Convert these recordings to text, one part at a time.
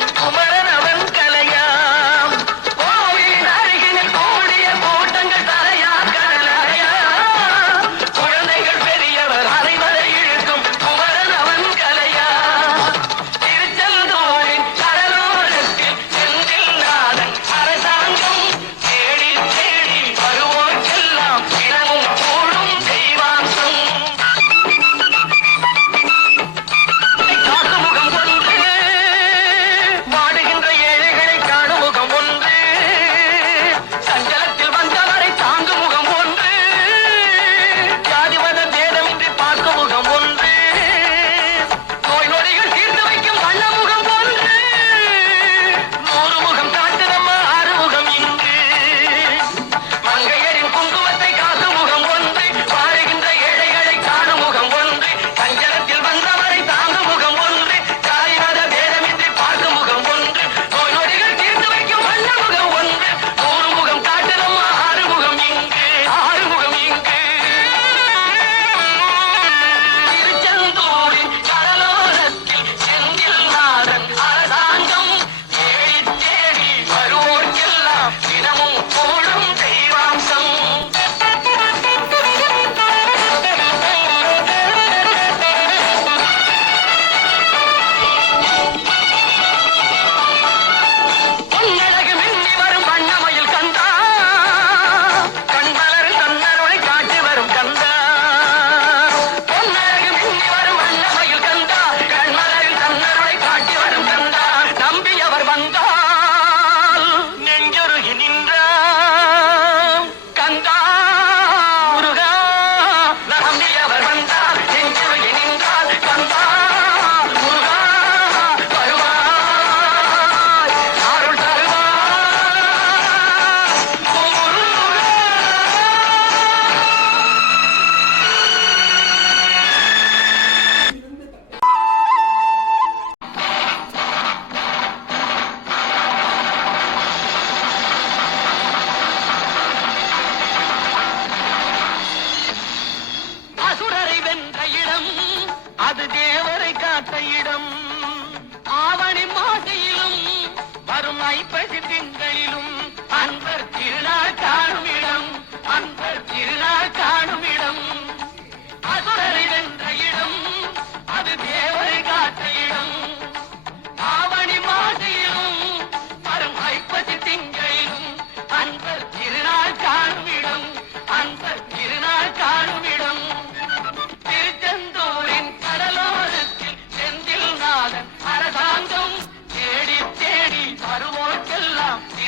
come, come on.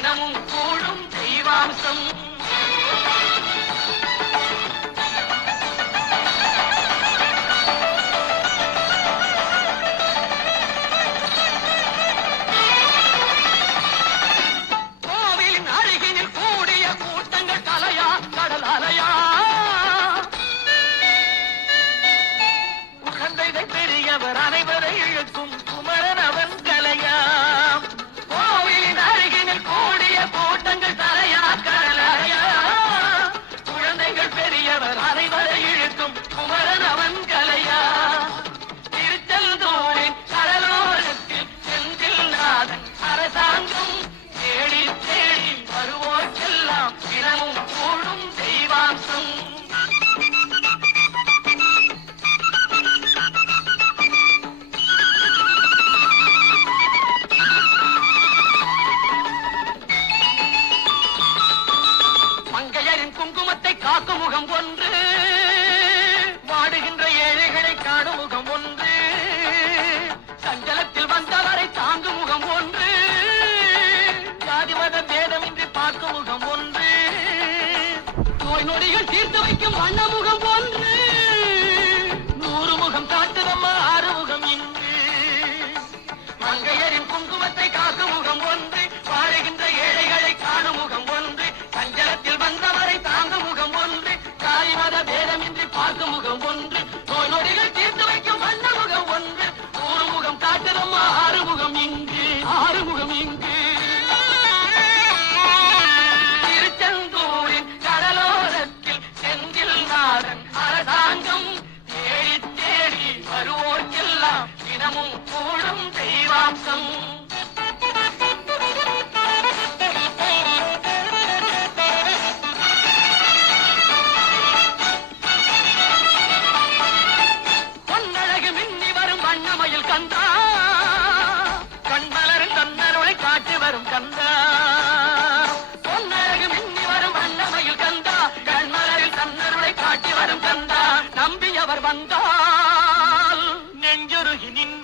தினமும் கூடும் தெய்வாம்சம். தெய்வமும் கூடும் தெய்வாம்சம். பொன்னழகு மின்னி வரும் வண்ணமயில் கந்தா. கண்மலரும் தன்னருளை காட்டி வரும் கந்தா. பொன்னழகு மின்னி வரும் வண்ணமயில் கந்தா. கண்மலரில் தன்னருளை காட்டி வரும் கந்தா. நம்பியவர் வந்தார் நெஞ்சொருகி நின்று